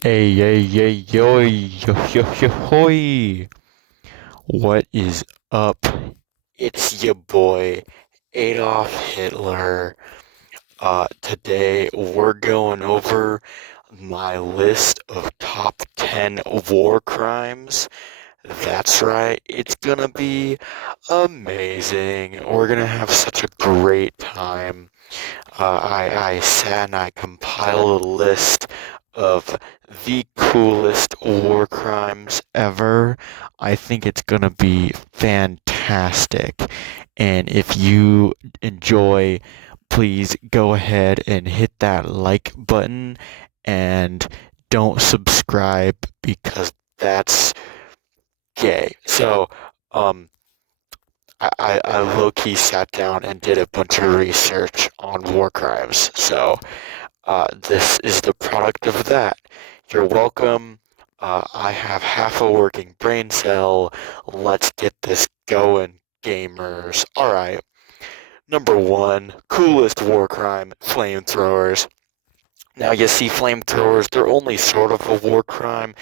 Hey, hey, hey, yo, yo, yo, yo, hoy. What is up? It's your boy, Adolf Hitler. Today we're going over my list of top 10 war crimes. That's right, it's gonna be amazing. We're gonna have such a great time. I sat and I compiled a list of the coolest war crimes ever. I think it's gonna be fantastic. And if you enjoy, please go ahead and hit that like button and don't subscribe because that's gay. Um, I low-key sat down and did a bunch of research on war crimes. This is the product of that. You're welcome. I have half a working brain cell. Let's get this going, gamers. Alright, number one, coolest war crime, flamethrowers. Now, you see, flamethrowers, they're only sort of a war crime.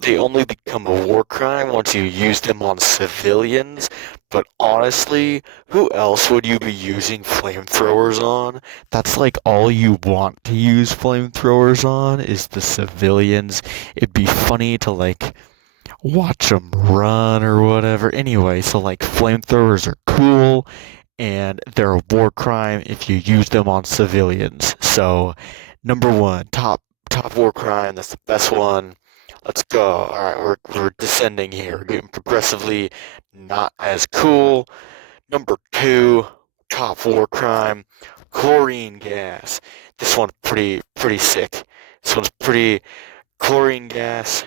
They only become a war crime once you use them on civilians. But honestly, who else would you be using flamethrowers on? That's like all you want to use flamethrowers on is the civilians. It'd be funny to like watch them run or whatever. Anyway, so like flamethrowers are cool and they're a war crime if you use them on civilians. So, number one, top war crime. That's the best one. Let's go. All right, we're descending here. We're getting progressively not as cool. Number two, top war crime, chlorine gas. This one's pretty sick. This one's pretty chlorine gas.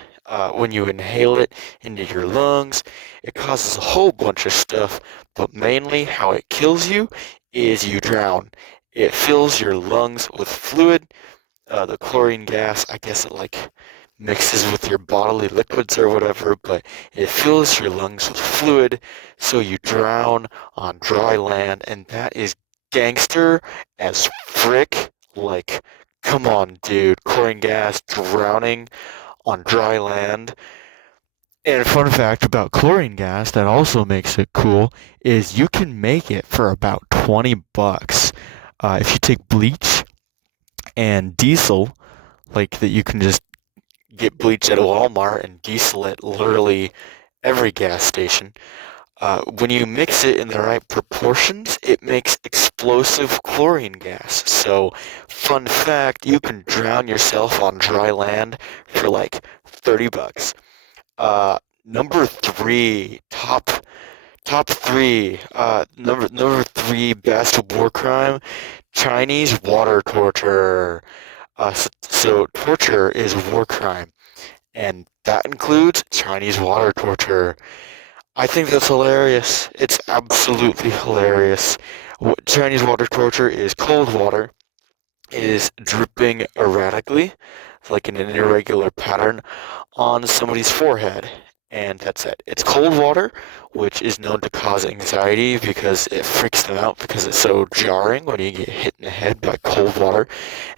When you inhale it into your lungs, it causes a whole bunch of stuff, but mainly how it kills you is you drown. It fills your lungs with fluid. The chlorine gas, I guess it like mixes with your bodily liquids or whatever, but it fills your lungs with fluid, so you drown on dry land, and that is gangster as frick. Like, come on, dude, chlorine gas drowning on dry land. And a fun fact about chlorine gas that also makes it cool is you can make it for about 20 bucks. If you take bleach and diesel, like that you can just get bleach at a Walmart and diesel it literally every gas station. When you mix it in the right proportions, it makes explosive chlorine gas. So, fun fact, you can drown yourself on dry land for like 30 bucks. Number three, top three. Number three best war crime: Chinese water torture. So torture is a war crime, and that includes Chinese water torture. I think that's hilarious. It's absolutely hilarious. Chinese water torture is cold water. It is dripping erratically, like in an irregular pattern, on somebody's forehead, and that's it. It's cold water, which is known to cause anxiety because it freaks them out because it's so jarring when you get hit in the head by cold water,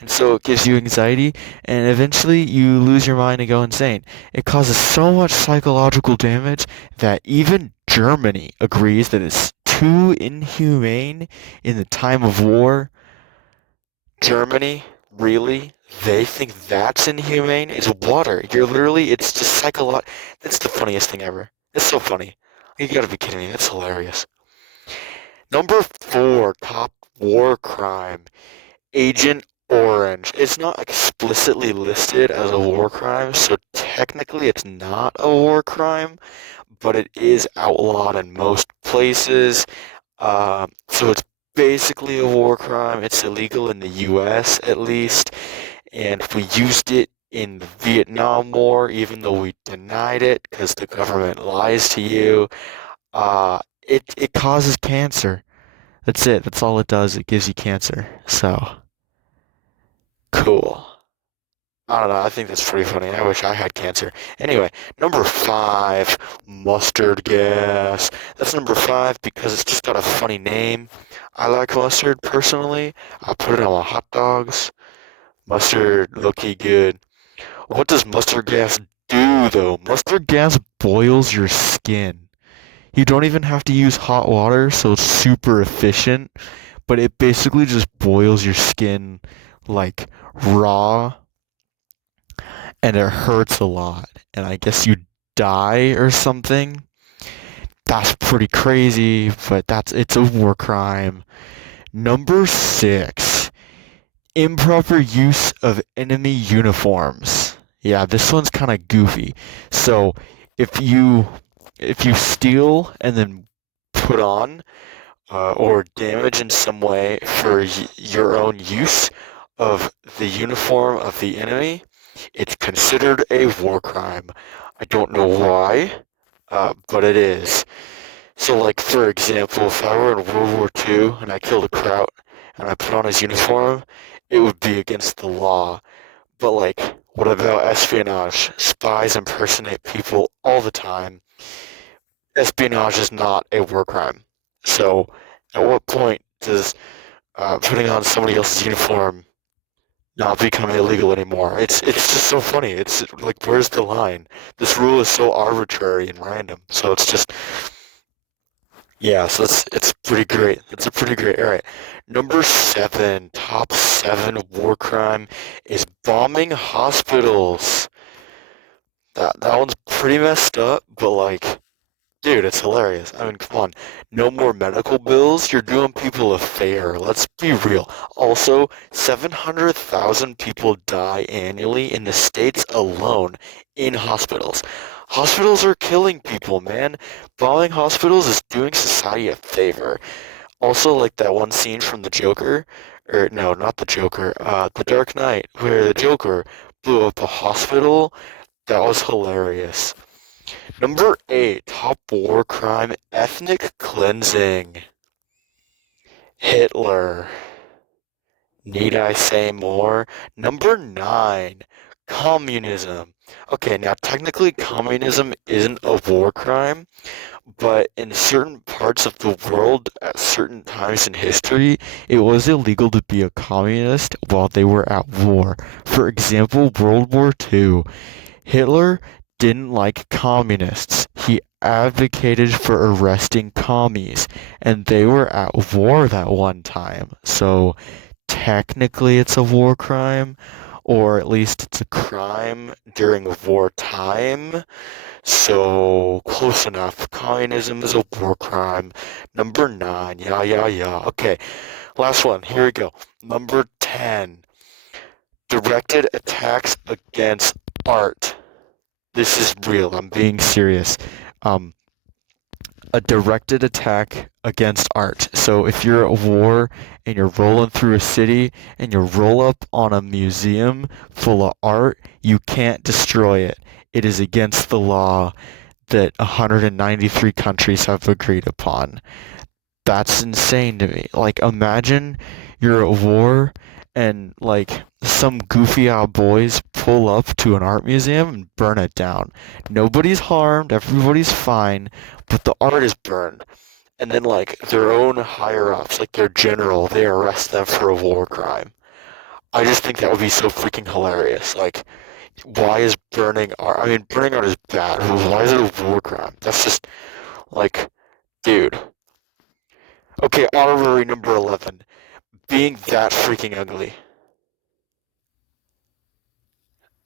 and so it gives you anxiety, and eventually you lose your mind and go insane. It causes so much psychological damage that even Germany agrees that it's too inhumane in the time of war. Germany, really? They think that's inhumane? It's water. You're literally, it's just That's the funniest thing ever. It's so funny. You gotta be kidding me. That's hilarious. Number four, top war crime, Agent Orange. It's not explicitly listed as a war crime, so technically it's not a war crime, but it is outlawed in most places. So it's basically a war crime. It's illegal in the US at least. And we used it in the Vietnam War, even though we denied it because the government lies to you. It causes cancer. That's it. That's all it does. It gives you cancer. So cool. I don't know. I think that's pretty funny. I wish I had cancer. Anyway, number five, mustard gas. That's number five because it's just got a funny name. I like mustard personally. I put it on my hot dogs. Mustard, low-key good. What does mustard gas do, though? Mustard gas boils your skin. You don't even have to use hot water, so it's super efficient, but it basically just boils your skin like raw, and it hurts a lot. And I guess you die or something. That's pretty crazy, but it's a war crime. Number 6, improper use of enemy uniforms. Yeah, this one's kind of goofy. So, if you if you steal and then put on or damage in some way for your own use of the uniform of the enemy, it's considered a war crime. I don't know why, but it is. So, like, for example, if I were in World War II and I killed a Kraut and I put on his uniform, it would be against the law. But, like, what about espionage? Spies impersonate people all the time. Espionage is not a war crime. So, at what point does putting on somebody else's uniform not become illegal anymore? It's just so funny. It's like, where's the line? This rule is so arbitrary and random. So it's just, yeah. So it's pretty great. It's a pretty great area. Number 7, top 7 war crime is bombing hospitals. That one's pretty messed up, but like, dude, it's hilarious. I mean, come on. No more medical bills? You're doing people a favor. Let's be real. Also, 700,000 people die annually in the States alone in hospitals. Hospitals are killing people, man. Bombing hospitals is doing society a favor. Also, like that one scene from The Joker, or no, not The Joker, The Dark Knight, where the Joker blew up a hospital. That was hilarious. Number 8, top war crime, ethnic cleansing. Hitler. Need I say more? Number 9, communism. Okay, now technically communism isn't a war crime, but in certain parts of the world at certain times in history, it was illegal to be a communist while they were at war. For example, World War II. Hitler didn't like communists. He advocated for arresting commies, and they were at war that one time. So technically it's a war crime, or at least it's a crime during wartime. So close enough. Communism is a war crime. Number 9. Yeah, yeah, yeah. Okay, last one. Here we go. Number 10. Directed attacks against art. This is real. I'm being serious. Um, a directed attack against art. So if you're at war and you're rolling through a city and you roll up on a museum full of art, you can't destroy it. It is against the law that 193 countries have agreed upon. That's insane to me. Like, imagine you're at war and, like, some goofy out boys pull up to an art museum and burn it down. Nobody's harmed, everybody's fine, but the art is burned. And then, like, their own higher ups, like their general, they arrest them for a war crime. I just think that would be so freaking hilarious. Like, why is burning art? I mean, burning art is bad. Why is it a war crime? That's just, like, dude. Okay, honorary number 11. Being that freaking ugly.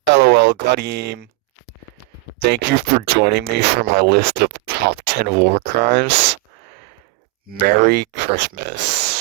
LOL, got him. Thank you for joining me for my list of top 10 war crimes. Merry Christmas.